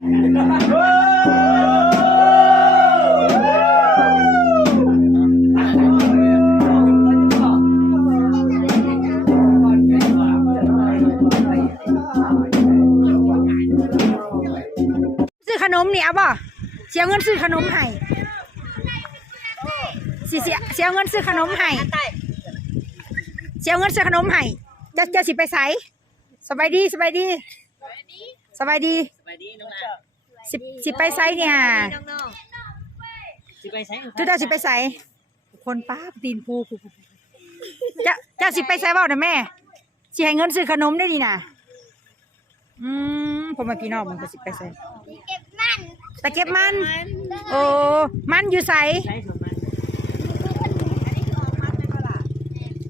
ซื้อขนมเนี่เอาบ่เสียเงินซื้อขนมให้สิเสียเสียเงินซื้อขนมให้เสียเงินซื้อขนมให้จะจะสิไปไสสบายดีสบายดีสบายดีสบาย ดีน้องหลานสิสิไปไสเนี่ยสิไปใช้ทุกเจ้าสิไปไสคนป้าบตีนพูพูพูจะเจ้าสิไปไสเว้าน่ะแม่สิให้เงินซื้อขนมได้ดีน่ะอืมผมมาพี่น้องมันก็สิไปไสเก็บมันไปเก็บมัน โอ้มันอยู่ไสใช้ส่วนมัน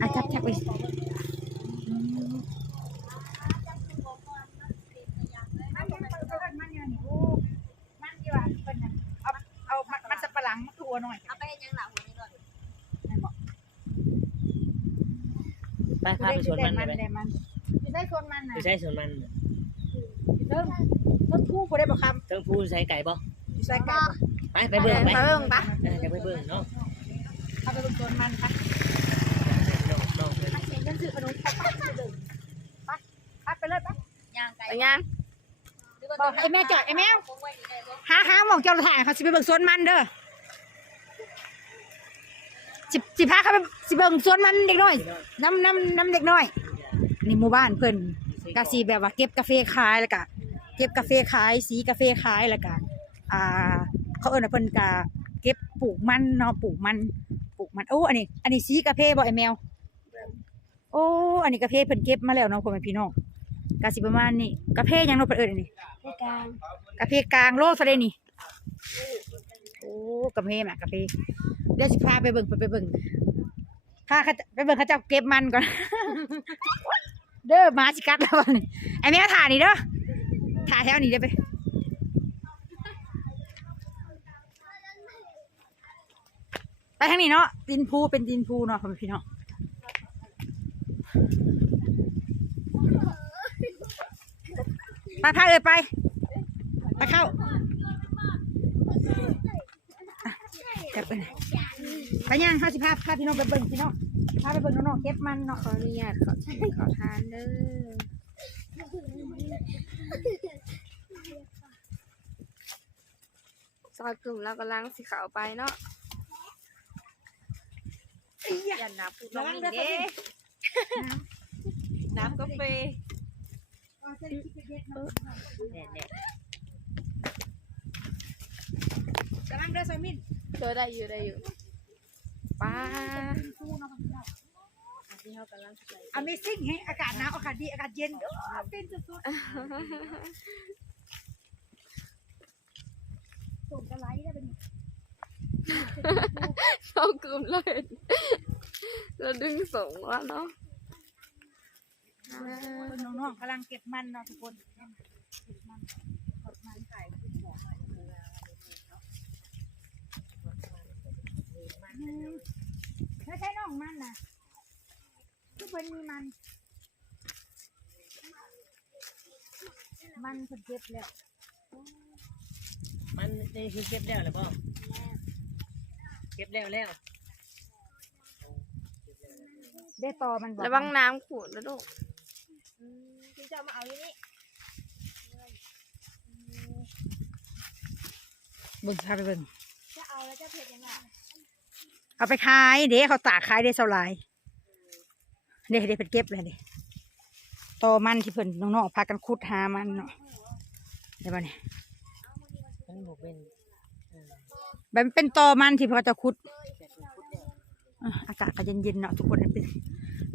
อะจับจับไปเอาเอามันมันสับปะหลังมาตัวหน่อย เอา ไปยังหลังหัวนี่ก่อนไปพาไปสวนมันมัไปนได้มันอยู่ได้ส่วนมันไปน่ะใช้สวนมันเริ่มเริ่มพูดบ่ได้บ่คเทิงพูใช้ไก่บ่ำอยู่ใส่ไก่บ่ไปไปเบิ่งไปเบิ่งปะเออจะไปเบิ่งเนาะเข้าไปเบิ่งส่วนมันค่ะน้องน้องเพิ่นเห็นกันซื้อขนมไปไปเบิ่งไปไปไปเลยไปย่างไก่ไปยังบอกไอ้แม่จอดไอ้แมวหาหาหมองเจ้าถ่ายเขาสิไปเบิ่งสวนมันเด้อ สิสิพาเขาไปสิเบิ่งสวนมันเด็กน้อยน้ำน้ำน้ำเด็กน้อยนี่หมู่บ้านเพิ่นกะสิแบบว่าเก็บกาแฟขายแล้วก็เก็บกาแฟขายสีกาแฟขายแล้วก็อ่า เขาเอิ้นว่าเพิ่นก็เก็บปลูกมันเนาะปลูกมันปลูกมันโอ้อันนี้ อันนี้สีกาแฟบ่ไอ้แมว โอ้อันนี้กาแฟเพิ่นเก็บมาแล้วเนาะพ่อแม่พี่น้องกะสิประมาณนี้กาแฟหยังเนาะเพิ่นเอิ้นอันนี้กลางกาแฟกลางโลเท่าไดนี่โอ้กาแฟแม่กาแฟ เดี๋ยวสิพาไปเบิ่งไปเบิ่งพาเขาไปเบิ่งเขาเจะเก็บมันก่อน เด้อหมาสิกัดแล้วบัดนี้ไอ้แม่ถ่ายนี่เด้อถ่ายแถวนี้เด้อไปไปทางนี้เนาะดินพูเป็นดินพูเนาะพี่น้องไปพาเอ้ยไปไปเข้าจับไปไหน ไปย่างห้าสิบห้าพาพี่น้องไปเบิ่งพี่น้องพาไปเบิ่งน้องๆเก็บมันเนาะขออนุญาตขอขอทานเด้อซอยกลุ่มเรากำลังสิเขาไปเนาะอย่านับพูดน้องอีกเด้น้ำกาแฟเนี่ยเนี่ยกำลังเดินสมินเจอได้อยู่ได้อยู่ ป้าที่เขากำลังใส่ Amazing แฮะอากาศหนาวอากาศดีอากาศเย็นเด้อเป็นสุดๆส่งกระไลได้เป็นเข้ากลุ่มเลยเราดึงส่งแล้วเนาะน้องๆกำลังเก็บมันเนาะทุกคนเก็บมันเก็บมันขายขึ้นหัว อืมไม่ใช่น้องมันนะทุกคนมีมัน มันเพิ่นเก็บแล้ว มันนี่คือเก็บแล้วหรือเปล่าเก็บแล้วแล้วได้ต่อมันบอกระวังน้ำขูดนะลูกที่จะมาเอาอยู่นี่เบิ่งพาไปเบิ่งจะเอาแล้วจะเผ็ดยังไง เอาไปขายเด้เขาตากขายได้เท่าไหรเด้เด้เพิ่นเก็บเลยเด้ต่อมันที่เพิ่นน้องๆพากันขุดหามันเนาะเดี๋ยวบ่เนี่ยมันบ่เป็นเออแบบมันเป็นต่อมันที่เขาจะขุดอะอากาศก็เย็นๆเนาะทุกคนเป็น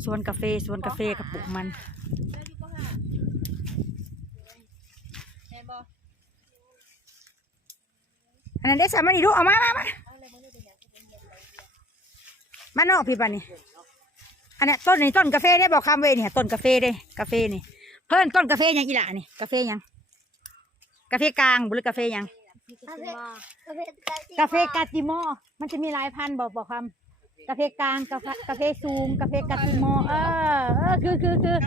สวนกาแฟสวนกาแฟกับปลูกมันแม่บอกอันนั้นได้สามมันนี่ดูเอามามามา มาเนาะพี่ปานนี่อันเนี้ยต้นนี่ต้นกาแฟได้บอกคำเวยเนี่ยต้นกาแฟเด้กาแฟนี่ เพิ่นต้นกาแฟหยังอีหล่ะนี่กาแฟหยัง กาแฟกลางบุหรือกาแฟหยังกาแฟกาติมอ มันจะมีหลายพันธุ์บอกบอกคำกาแฟกลางกาแฟกาแฟซูมกาแฟกาติมอ เออเออคือคือคือ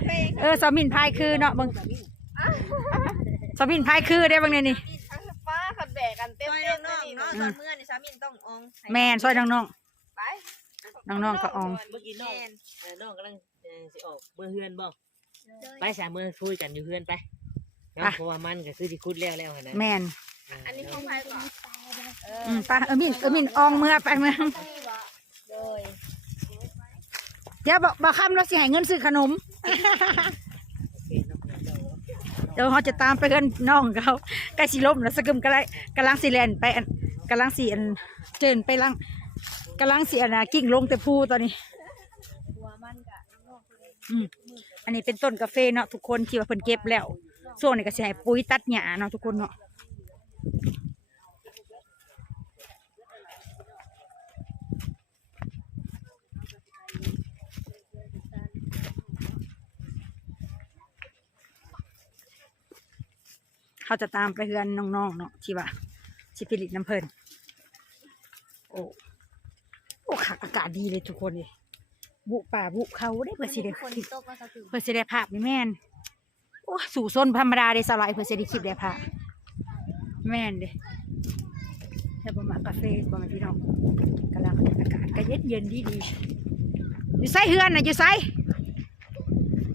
เออสมินพายคือเนาะเบางสมินพายคือได้บางเนี่ยนี่มีน้องๆเนาะตอนเมื่อนี่สามีต้องอองให้แม่นซอยน้องไปๆ น้องๆก็อองเมื่อกี้น้องแม่นเออน้องกำลังเอ่อสิออกเมื่อเฮือนบ่ไปสามมือคุยกันอยู่เฮือนไปเนาะไปเพราะว่ามันก็คือที่คุดแล้วแล้วหั่นนะแม่นอันนี้ของใครก่อนอืมไป้าเออมินเออมินอองเมื่อไปเมื่อโดยเดี๋ยวบอกบอกคำเราสิให้เงินซื้อขนม เดี๋ยวเขาจะตามไปกันน้องเขาใกล้สิล้มแล้วสกึมกำลังกำลังสิแลนไปอันกำลังสิอันเจินไปลัง กำลังเสิอันนะกิ้งลงแต่ภูตอนนี้องๆคนนี้อืมอันนี้เป็นต้นกาแฟเนาะทุกคนที่ว่าเพิ่นเก็บแล้วส่วนนี้ก็สิให้ปุ๋ยตัดหญ้าเนาะทุกคนเนาะเขาจะตามไปเฮือนน้องๆเนาะที่ว่าสิผลิตน้ำเพลินโอ้ากาศดีเลยทุกคนเลยบุป่าบุเขาได้เพื่อสิได้คนคลิปตกมาสะถึงเพื่อสิได้ภาพนี่แม่นโอ้สู่ส้นธรรมดาได้สไลด์เพื่อสิได้คลิปได้ภาพแม่นเด้แล้วประมาณกาแฟประมาณพี่น้องกำลังอากาศก็เย็นเย็นดีดีๆอยู่ไซเฮือนน่ะอยู่ไซ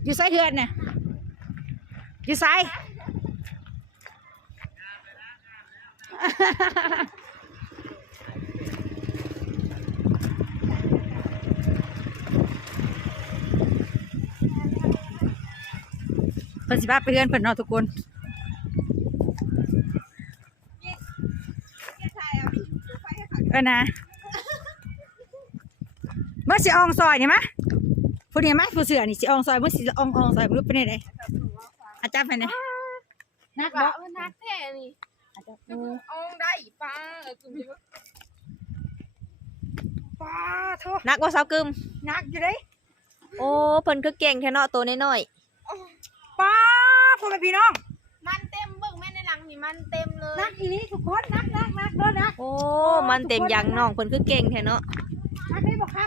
อยู่ไซเฮือนน่ะอยู่ไซ พิ่นสิพาไปเฮือนเพิ่นเนาะทุกคนเออนะเมื่อสิอองซอยนี่มะผู้นี้มะผู้เสือนี่สิอองซอยเมื่อสิอองอองซอยบ่รู้เป็นไดอาจารย์ไปไหนนักบ่มันนักแท้นี่อาจารย์เอาได้ป้าเออคุณป้าโทนักว่าสาวกึมนักอยู่เด้โอ้เพิ่นคือเก่งแค่เนาะตัวน้อยป้า พ่อแม่พี่น้องมันเต็มเบิ่งแม่ในหลังนี่มันเต็มเลยนักอีนี้ทุกคนนักนักนักเด้อนักๆโอ้ มันเต็มอยังน้องเพิ่นคือเก่งแท้เนาะนักได้บอกค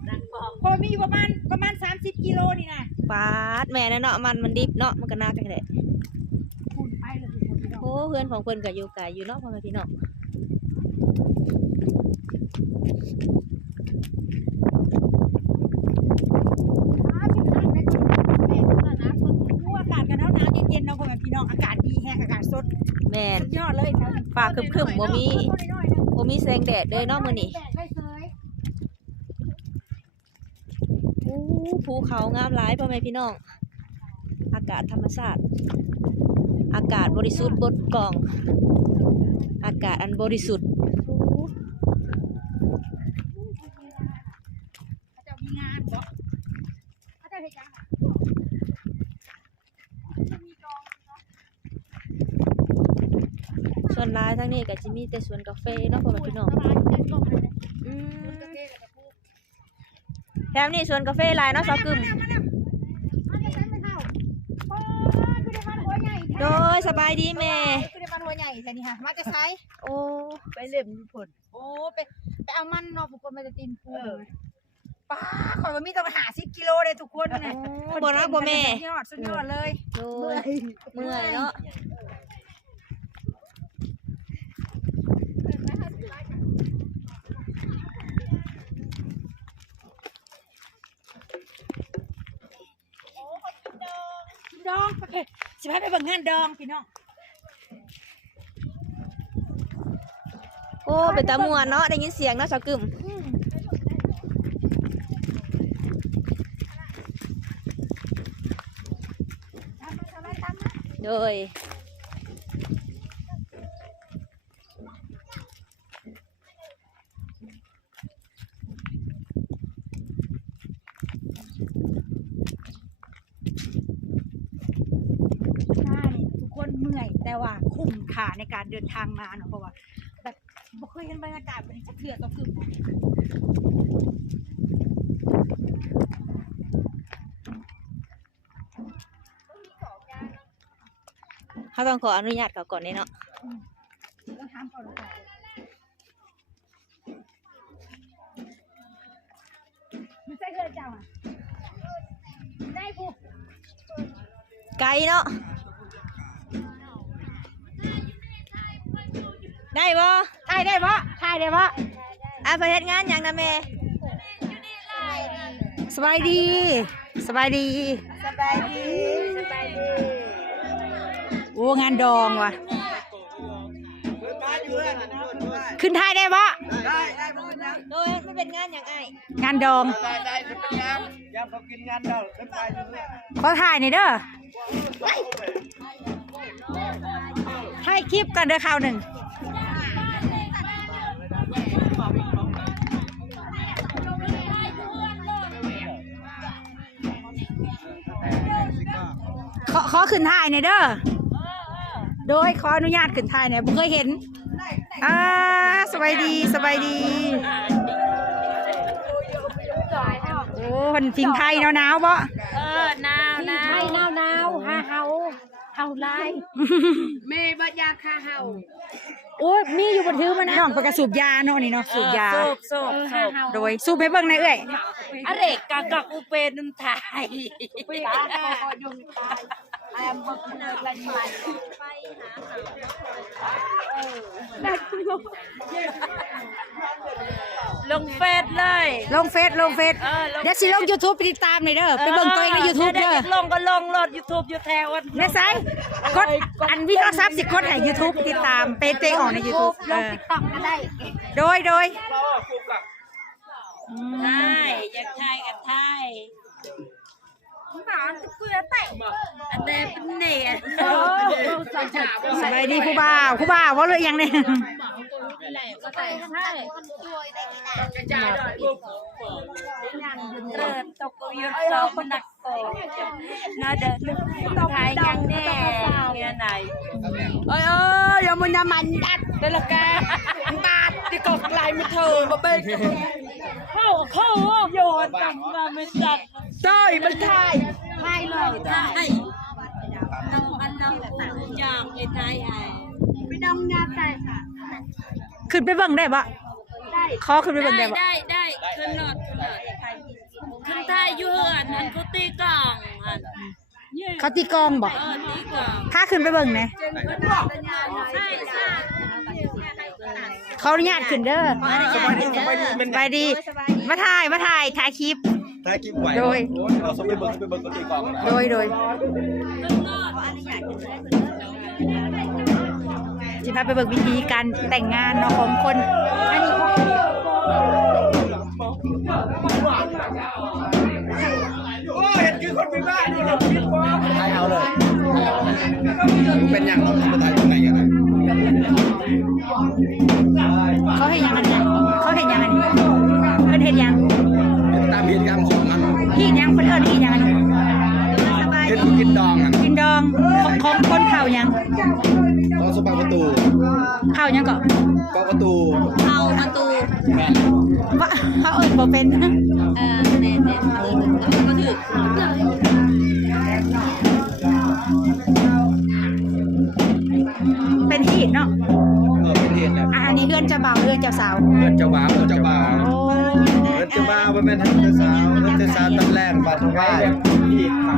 ำพอมีอยู่ประมาณประมาณ30กิโลนี่นะปาดแม่นั่นเนาะมันมันดิบเนาะมันก็น่ากันแหละคุณไปเลยทุกคนพี่น้องโอ้เพื่อนของเพิ่นก็อยู่ไกลอยู่เนาะพ่อแม่พี่น้อง อ้าวที่ทางนั้นแม่นนะนะอู้อากาศกันหนาวๆ เย็นๆเนาะพ่อแม่พี่น้องอากาศดีแฮงอากาศสดแม่นสุดยอดเลยครับฟ้าครึมๆบ่มีบ่มีแสงแดดเลยเนาะมื้อนี้แดดไม่เซยโอ้ภูเขางามหลายพ่อแม่พี่น้อง อากาศธรรมชาติ อากาศบริสุทธิ์บดกล่อง อากาศอันบริสุทธิ์ เขาจะมีงานบ่เขาจะเฮ็ดจังอะ ส่วนห ลายทั้งนี้ก็จะมีแต่สวนกาแฟเนาะพ่อแม่พี่น้องสบายเย็นลมเลยอืมกาแฟกับกาแฟแถมนี่สวนกาแฟหลายเนาะสาวกึมมาแล้วมาแล้วมาแล้วไม่เท่าโอ้ยคือได้มันหัวใหญ่แท้โดยสบายดีแม่คือได้มันหัวใหญ่แท้นี่ค่ะมาจะใช้โอ้ไปเล่มผลโอ้ไปไปเอามันเนาะทุกคนมันจะตีนปูป้าข่อยว่ามีต้องหาสิบกิโลเลยทุกคนเนี่ยบ่รักบ่แม่สุดยอดสุดยอดเลยโดยเมื่อยเนาะ ดองโอเคสิพาไปเบิ่งงานดองพี่น้องโอ้เป็นตาม่วนเนาะได้ยินเสียงเนาะสาวกึมอืมตามมาตามมาตามมา โดย ใช่ทุกคนเมื่อยแต่ว่าคุ้มค่าในการเดินทางมาเนาะเพราะว่าแบบบ่เคยเห็นบรรยากาศแบบนี้จะเถื่อต้องคือเขาต้องขออนุญาตเขาก่อนเนี่ยเนาะต้องถามก่อนว่าไม่ใช่เพื่อนเจ้าอะได้ผู้ไกลเนาะ ได้บ่ถ่ายได้ปะถ่ายได้ปะอะไปเฮ็ดงานหยังนะแม่สบายดีสบายดีสบายดีสบายดีโอ้งานดองว่ะขึ้นถ่ายได้ปะโดยมันเป็นงานหยังไงงานดองได้ได้จะเป็นงานยามเขากินงานเดาเป็นไปอยู่เนี่ยขอถ่ายหน่อยเด้อถ่ายคลิปกันเด้อคราวหนึ่ง ขอขอขึ้นถ่ายหน่อยเด้อ โดยขออนุญาตขึ้นถ่ายหน่อยบ่เคยเห็น อ่าสบายดีสบายดี โอ้คนพิงไทยหนาวๆบ่ เออหนาวหนาว เฮาลายเมย์บ่ยาคาเฮาโอ้ยมีอยู่บนถือมันน้องไปกระสูบยาเนาะนี่เนาะสูบยาสูบสูบเออสูหาบเฮาโดยสูบให้เบิ่งในอยเอ้ยอะเรกกะกักอุเปนไทย ลงเฟซเลย ลงเฟซลงเฟซเออลง เดี๋ยวสิลง YouTube ไปติดตามหน่อยเด้อไปเบิ่งตัวเองใน YouTube เด้อลงก็ลงโหลด YouTube อยู่แถววันแม่ไซกดอันวิโทรศัพท์สิกดให้ YouTube ติดตามเป็นเตงออกใน YouTube เออตอกก็ได้โดยโดย ใช่อยากทายกันทายห มาจะเกลือแต่อันเดเป็นเน่ยสบายดีผู้บ่าวผู้บ่าวว่าเลยยังเนี่ยก็ได้ให้เติร์ตกยืนสองหนักโตน่าเดินทายยังแน่เงี้ยไหนเอ้ยเอ้ยอย่ามันอย่ามันดัดเด้อละแก บาดที่กอกลายไม่เธอบ่เป็นเข้าเข้าโยนตังมาไม่จัดได้มันทายทายเลยทายต้องอันนั้นอย่างไอ้ทายไอ้ไปดำงานแต่ค่ะขึ้นไปเบิ่งได้ปะได้ขอขึ้นไปเบิ่งได้ได้ปะได้ได้ขึ้นรถขึ้นรถ ขึ้นทายอยู่เหือนหันเขาตีกล่องหันเขาตีกลองบ่เออตีกล่องถ้าขึ้นไปเบิ่งไหนใช่ใช่ขออนุญาตขึ้นเด้อสบายดีสบายดีเป็นสบายดี มาถ่าย มาถ่าย ถ่ายคลิป ถ้ากินไหวโดย เราสมไปเบิ่งไปเบิ่งก็ตีกองนะโดยโดยจะพาไปเบิกวิธีการแต่งงานเนาะของคน อันนี้ คือคนเป็นบ้านนี่เราคิดว่าไทยเอาเลยเป็นอย่างเราเป็นไทยตรงไหนกันเขาเห็นยังไงเขาเห็นยังไงเพิ่นเห็นยังตามเหตุการณ์ของมันพี่ยังเพิ่นเอิ้นพี่ยังอันนี้เห็นกินดองกินดองของของคนเข่ายังต้องสปาประตู เข่ายังก็ก็ประตู เข้าประตู ว่าเขาเอิ้นบ่เป็นเออแน่แน่ก็ถือเป็นฮีดเนาะเออเป็นเหตุแหละอะอันนี้เฮือนเจ้าบ่าวเฮือนเจ้าสาวเงินเจ้าบ่าวเงินเจ้าบ่าวโอ้เงินเจ้าบ่าวมันเป็นทั้งเจ้าสาวเงินเจ้าสาวตำแรกบัตรไหว้ที่เขา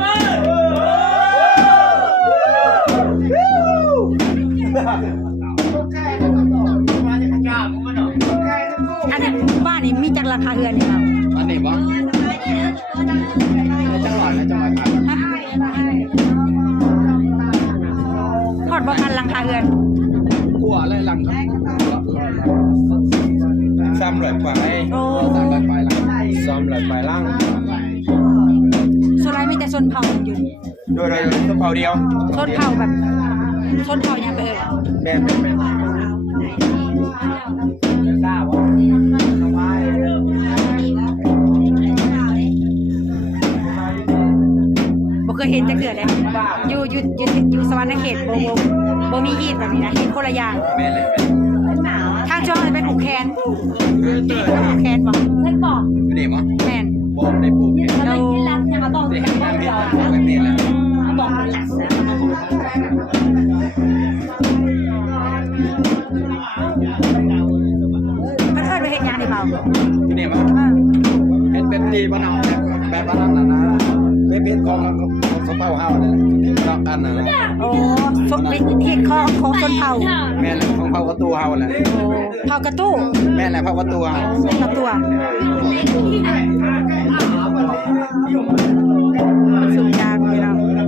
อั พันราคาเฮือนหัวอะไรหลังครับซ้ำเลยไปโอ้ซ้ำเลยไปหลังซ้ำเลยไปล่างส่วนไรมีแต่ชนเผ่าอยู่นี่โดยโดยกระเป๋าเดียวชนเผ่าแบบชนเผ่ายังไปเอ่ยแม่นแม่นแม่นบ่เคยเห็นจะเกิดเลยอยู่อยู่อยู่อยู่สวรรค์เขตบ่บ่ บ่มีฮีดแบบนี้นะเห็นคนละอย่างแม่นเลยทางช่วงนั้นเป็นผูกแขนผูกแขนบ่อยู่นี่มั้งแม่นบอกได้ปลูกเนี่ยเราได้เห็นการเรียนแบบนี้แล้วเพิ่นเอิ้นไปเฮ็ดหยังนี่เปล่าอยู่นี่มั้งเออเป็นเป็นตีบ้านเราแบบบ้านนั้นนะนะเป็นเป็นกอง ของสภาพเฮาเนี่ยที่นอกกันนะโอ้สดเห็ดของของชนเผ่าแม่นของเผากระตูเฮาแหละเผ่ากระตู้แม่นแหละเผากระตูเฮา กระตัวสุดยางเลยเราอั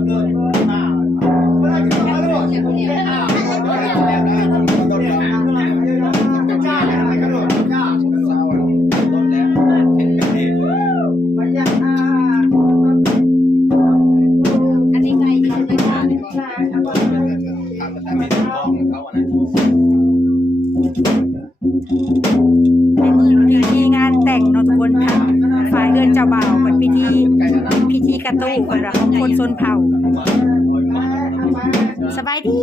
นเจ้าบ่าวเป็นพิธีพิธีกระตู้เป็นแบบของคนชนเผ่าสบายดี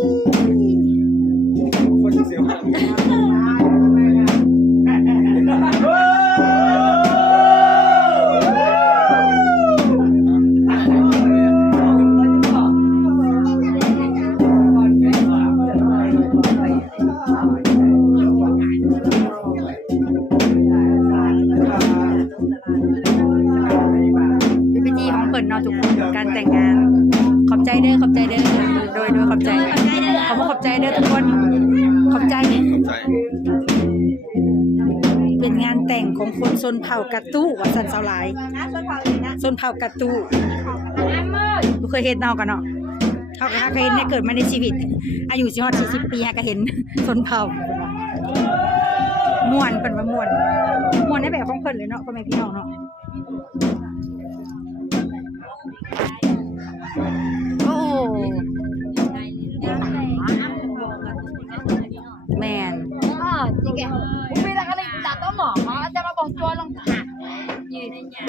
ของคนชนเผ่ากระตู้วัดสันเสาหลายชนเผ่ากระตู้บ่เคยเห็นเนาะกันเนาะเขาก็เคยเห็นในเกิดมาในชีวิต อายุสิฮอด40ปีก็เห็นชนเผ่าม่วนเพิ่นว่าม่วนม่วนในแบบของเพิ่นเลยเนาะพ่อแม่พี่น้องเนาะโอ้แม่น Ah, sige. Pila Yun.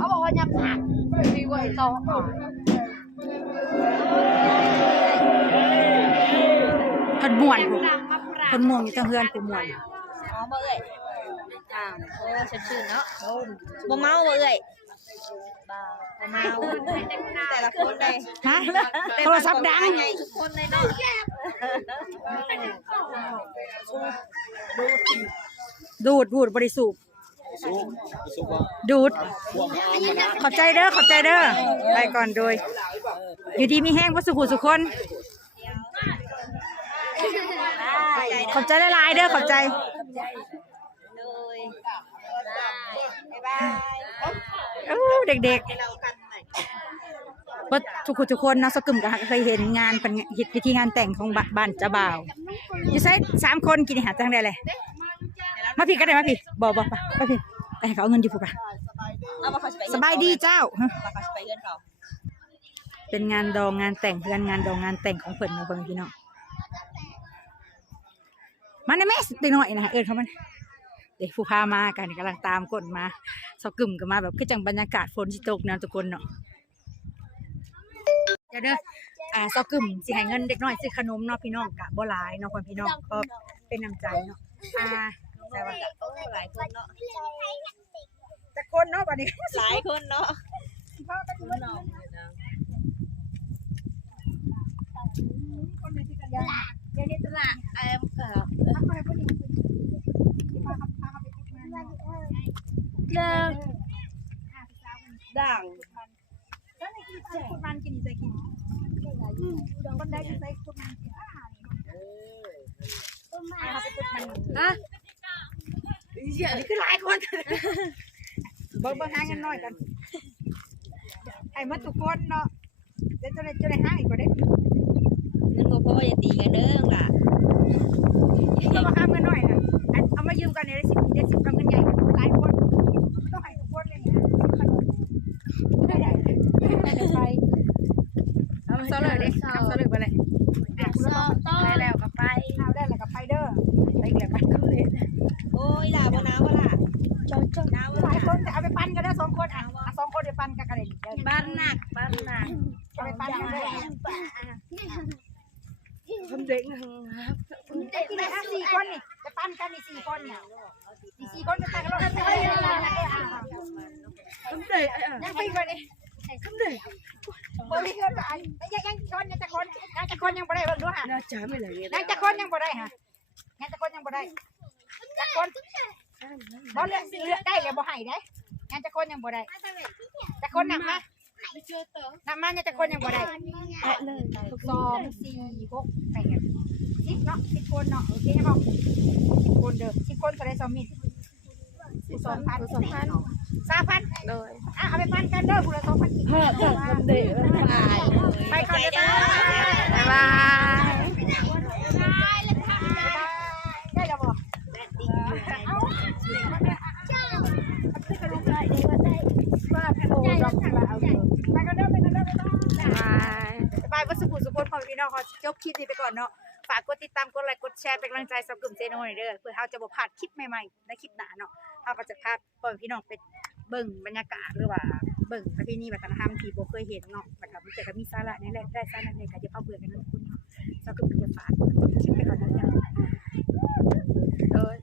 Ako ko niya pa. Hindi ko ito. เพิ่นม่วนพุ่นเพิ่นม่วนอยู่ทางเฮือนผู้ม่วนอ๋อบ่เอ่ยอ่าโดูดดูดบริสุทธิ์สู้สู้บ่ดูด พวกเขามานะขอบใจเด้อขอบใจเด้อไปก่อนโดย อยู่ดีมีแห้งวัสุขุสุคน ขอบใจหลายๆเด้อขอบใจโดยโอ้เด็กๆว่าทุกคนทุกคนเนาะสกึมก็เคยเห็นงานเป็นพิธีงานแต่งของบบ้านเจ้าบ่าวอยู่ใส่สามคนกินอาหารจังได้เลย มาพี่ก็ได้มาพี่บอกบอกไปไปพี่ไปให้เขาเอาเงินอยู่ผู้ปะเอามาเขาสิไปสบายดีเจ้า มาเขาสิไปเฮือนเขาเป็นงานดองงานแต่งเพื่อนงานดองงานแต่งของเพิ่นเนาะเบิ่งพี่น้องมันได้แม่เด็กน้อยนะเอิ้นเขามันเด็กผู้พามากันกำลังตามกดมาเสากึ่มกันมาแบบคือจังบรรยากาศฝนสิตกนะทุกคนเนาะเดี๋ยวเด้ออ่าเสากึ่มสิให้เงินเด็กน้อยซื้อขนมเนาะพี่น้องกะบ่หลายเนาะคนพี่น้องก็เป็นน้ำใจเนาะ อ่าแต่ว่าโอ้หลายคนเนาะจะคนเนาะบัดนี้หลายคนเนาะเดี๋ยวนี้ตลาดเอ่อเอ่อเลิกด่างมันกินใจกินคนใดกินใจคนมันกินอาหาร ฮะเหี้ยนี่คือหลายคนเบิ่งเบิ่งหาเงินน้อยกันให้หมาทุกคนเนาะเดี๋ยวจะได้จะได้หาอีกบ่ได้เงินบ่พออย่าตีกันเด้อล่ะต้องมาหาเงินน้อยน่ะอันเอามายืมกันเนี่ยได้สิบได้สิบกับเงินใหญ่หลายคนต้องให้ทุกคนเลยนะได้ได้ได้ไปเอาเสลอดิเอาเสลอไปเลย สองคนอะเอาสองคนไปปั่นกันกันเลยเด้อบ้านหนักบ้านหนักเอาไปปันกันเด้อทำเด็กนะกินได้ทั้งสี่คนนี่จะปั้นกันนี่สี่คนเนี่ยสี่สี่คนจะต่งกันแล้วกันเลยทำเด็กยังปีก่อนนี่ทำเลยบริเวณกันยังยังคนยังจะคนยังจะคนยังบ่ได้เบิ่งดูฮะน่าจะไม่เลยยังจะคนยังบ่ได้ฮะยังจะคนยังบ่ได้จะคนบ่เลือกเลือกได้เลยบ่ให้ได้ ยังจะคนยังบ่ได้จะคนหนักมาน้ำมันเนี่ยจะคนยังบ่ได้แอะเลยสองสี่หกแปดสิบเนาะสิบคนเนาะโอเคใช่ป่ะสิบคนเด้อสิบคนก็ได้สองมิลสองพันสองพันสามพันโดยอะเอาไปพันกันเด้อคุณละสองพันเฮ้อเฮ้อคนเด็ก ไปก่อนเด้อ บ๊ายบาย ได้แล้วบ่เอาว่าโอ้รับมาเอาไปกันเด้อไปกันเด้อไปบ้าน บ๊ายบาย บายวัสดุสุขภาพพี่น้องเขาจบคลิปนี้ไปก่อนเนาะ ฝากกดติดตาม กดไลค์ กด แชร์เป็นกำลังใจสำหรับกลุ่มเจโนหน่อยเด้อเพื่อเราจะบ่พลาดคลิปใหม่ๆและคลิปหนาเนาะเราก็จะพาพ่อแม่พี่น้องไปเบิ่งบรรยากาศหรือว่าเบิ่งประเพณีวัฒนธรรมที่บ่เคยเห็นเนาะแล้วก็มันจะมีสาระในแหละได้สาระในการจะเอาเบื่อกันเนาะทุกคนเนาะสำหรับกลุ่มจะฝากคลิปไปก่อนนะจ๊ะโดย